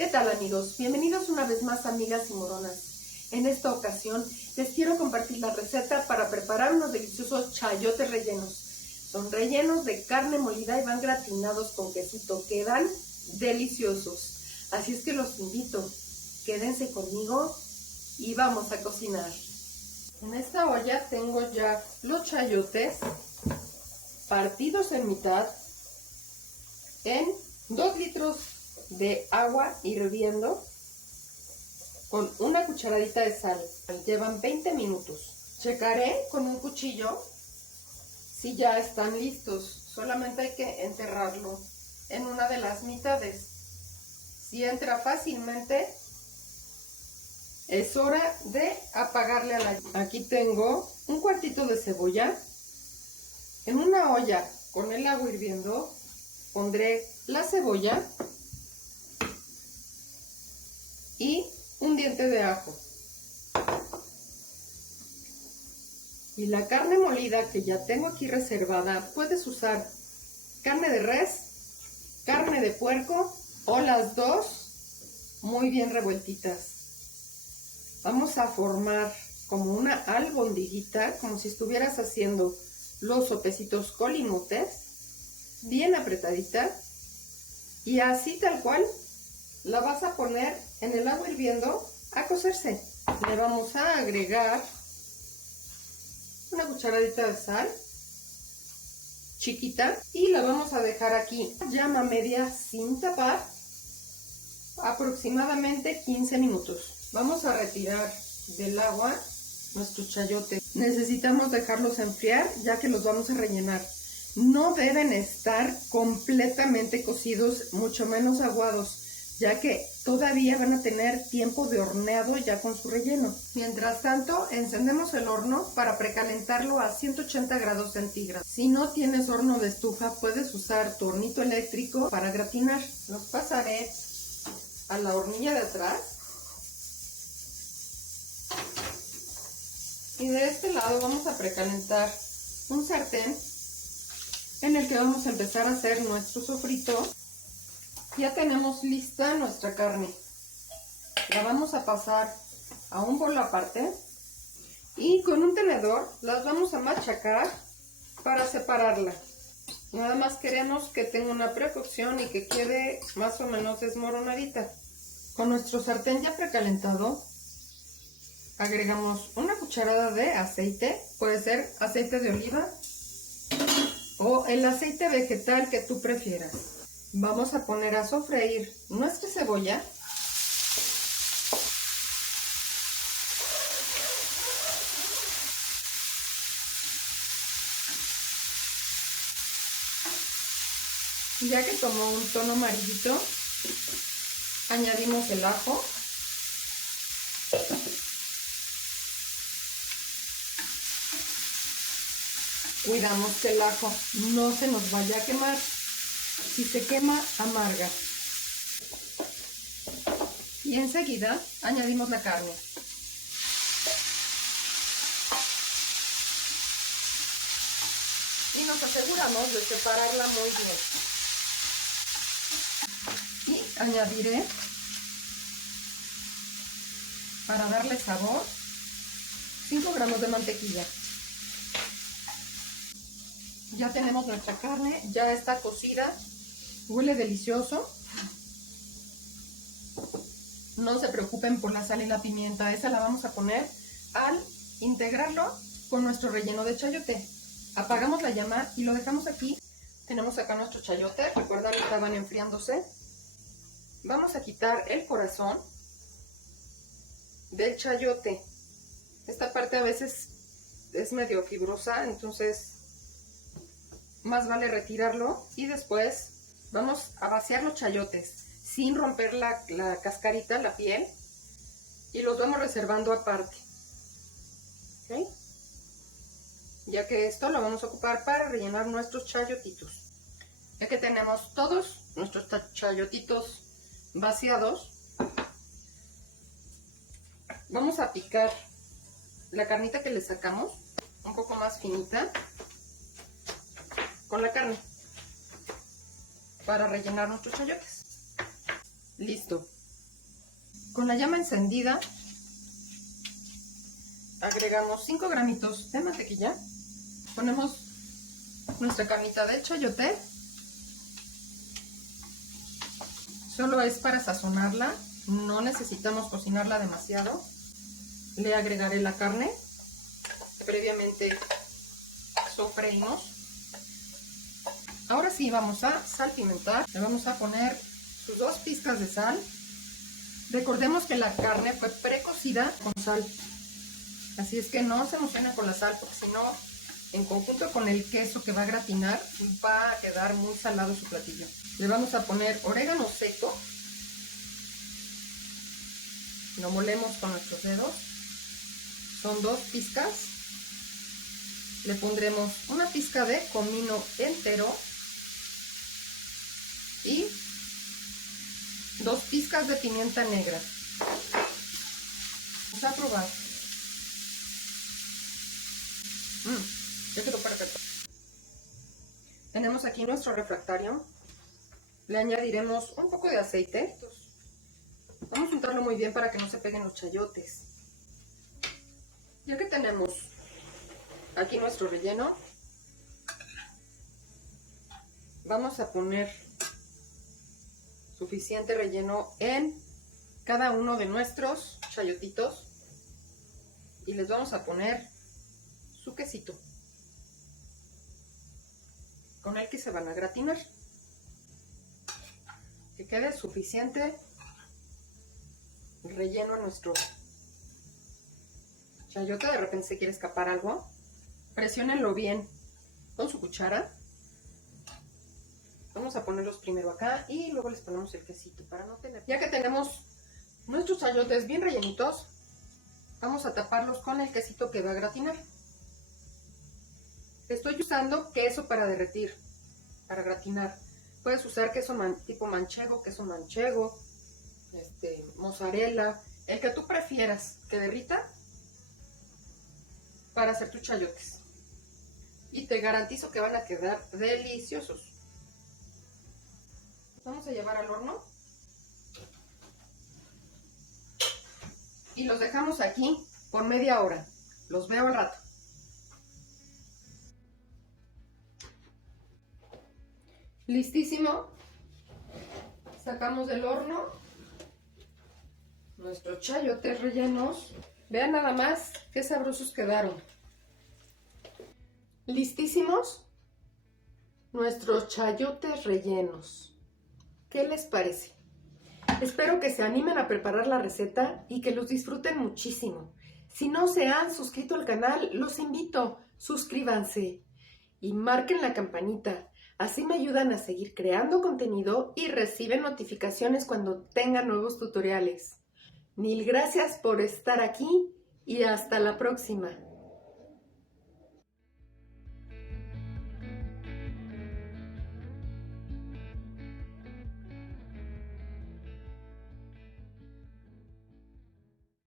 ¿Qué tal, amigos? Bienvenidos una vez más a Amigas y Moronas. En esta ocasión les quiero compartir la receta para preparar unos deliciosos chayotes rellenos. Son rellenos de carne molida y van gratinados con quesito. Quedan deliciosos. Así es que los invito. Quédense conmigo y vamos a cocinar. En esta olla tengo ya los chayotes partidos en mitad en 2 litros de agua hirviendo con una cucharadita de sal. Llevan 20 minutos. Checaré con un cuchillo si ya están listos. Solamente hay que enterrarlo en una de las mitades. Si entra fácilmente, es hora de apagarle a la llama. Aquí tengo un cuartito de cebolla. En una olla con el agua hirviendo pondré la cebolla y un diente de ajo. Y la carne molida que ya tengo aquí reservada, puedes usar carne de res, carne de puerco o las dos muy bien revueltitas. Vamos a formar como una albondiguita, como si estuvieras haciendo los sopecitos colimotes, bien apretadita, y así tal cual la vas a poner en el agua hirviendo a cocerse. Le vamos a agregar una cucharadita de sal chiquita y la vamos a dejar aquí llama media sin tapar aproximadamente 15 minutos. Vamos a retirar del agua nuestros chayotes. Necesitamos dejarlos enfriar ya que los vamos a rellenar. No deben estar completamente cocidos, mucho menos aguados, ya que todavía van a tener tiempo de horneado ya con su relleno. Mientras tanto, encendemos el horno para precalentarlo a 180 grados centígrados. Si no tienes horno de estufa, puedes usar tu hornito eléctrico para gratinar. Los pasaré a la hornilla de atrás. Y de este lado vamos a precalentar un sartén en el que vamos a empezar a hacer nuestro sofrito. Ya tenemos lista nuestra carne. La vamos a pasar a un bol aparte y con un tenedor las vamos a machacar para separarla. Nada más queremos que tenga una precocción y que quede más o menos desmoronadita. Con nuestro sartén ya precalentado, agregamos una cucharada de aceite, puede ser aceite de oliva o el aceite vegetal que tú prefieras. Vamos a poner a sofreír nuestra cebolla. Ya que tomó un tono amarillito, añadimos el ajo. Cuidamos que el ajo no se nos vaya a quemar. Si se quema, amarga. Y enseguida añadimos la carne. Y nos aseguramos de separarla muy bien. Y añadiré, para darle sabor, 5 gramos de mantequilla. Ya tenemos nuestra carne, ya está cocida, huele delicioso. No se preocupen por la sal y la pimienta, esa la vamos a poner al integrarlo con nuestro relleno de chayote. Apagamos la llama y lo dejamos aquí. Tenemos acá nuestro chayote, recuerda que estaban enfriándose. Vamos a quitar el corazón del chayote. Esta parte a veces es medio fibrosa, entonces más vale retirarlo. Y después vamos a vaciar los chayotes sin romper la cascarita, la piel, y los vamos reservando aparte. ¿Okay? Ya que esto lo vamos a ocupar para rellenar nuestros chayotitos. Ya que tenemos todos nuestros chayotitos vaciados, vamos a picar la carnita que le sacamos un poco más finita con la carne para rellenar nuestros chayotes. Listo. Con la llama encendida, agregamos 5 gramitos de mantequilla. Ponemos nuestra camita de chayote. Solo es para sazonarla, no necesitamos cocinarla demasiado. Le agregaré la carne que previamente sofreímos. Ahora sí vamos a salpimentar. Le vamos a poner sus 2 pizcas de sal. Recordemos que la carne fue precocida con sal. Así es que no se emocione con la sal, porque si no, en conjunto con el queso que va a gratinar, va a quedar muy salado su platillo. Le vamos a poner orégano seco. Lo molemos con nuestros dedos. Son 2 pizcas. Le pondremos una pizca de comino entero y 2 pizcas de pimienta negra. Vamos a probar. Ya quedó perfecto. Tenemos aquí nuestro refractario. Le añadiremos un poco de aceite. Vamos a untarlo muy bien para que no se peguen los chayotes. Ya que tenemos aquí nuestro relleno, vamos a poner suficiente relleno en cada uno de nuestros chayotitos y les vamos a poner su quesito con el que se van a gratinar. Que quede suficiente relleno en nuestro chayote. De repente se quiere escapar algo, presiónenlo bien con su cuchara. Vamos a ponerlos primero acá y luego les ponemos el quesito para no tener... Ya que tenemos nuestros chayotes bien rellenitos, vamos a taparlos con el quesito que va a gratinar. Estoy usando queso para derretir, para gratinar. Puedes usar queso tipo manchego, queso manchego, mozzarella, el que tú prefieras que derrita para hacer tus chayotes. Y te garantizo que van a quedar deliciosos. Vamos a llevar al horno y los dejamos aquí por media hora. Los veo al rato. Listísimo. Sacamos del horno nuestros chayotes rellenos. Vean nada más qué sabrosos quedaron. Listísimos nuestros chayotes rellenos. ¿Qué les parece? Espero que se animen a preparar la receta y que los disfruten muchísimo. Si no se han suscrito al canal, los invito, suscríbanse y marquen la campanita. Así me ayudan a seguir creando contenido y reciben notificaciones cuando tenga nuevos tutoriales. Mil gracias por estar aquí y hasta la próxima.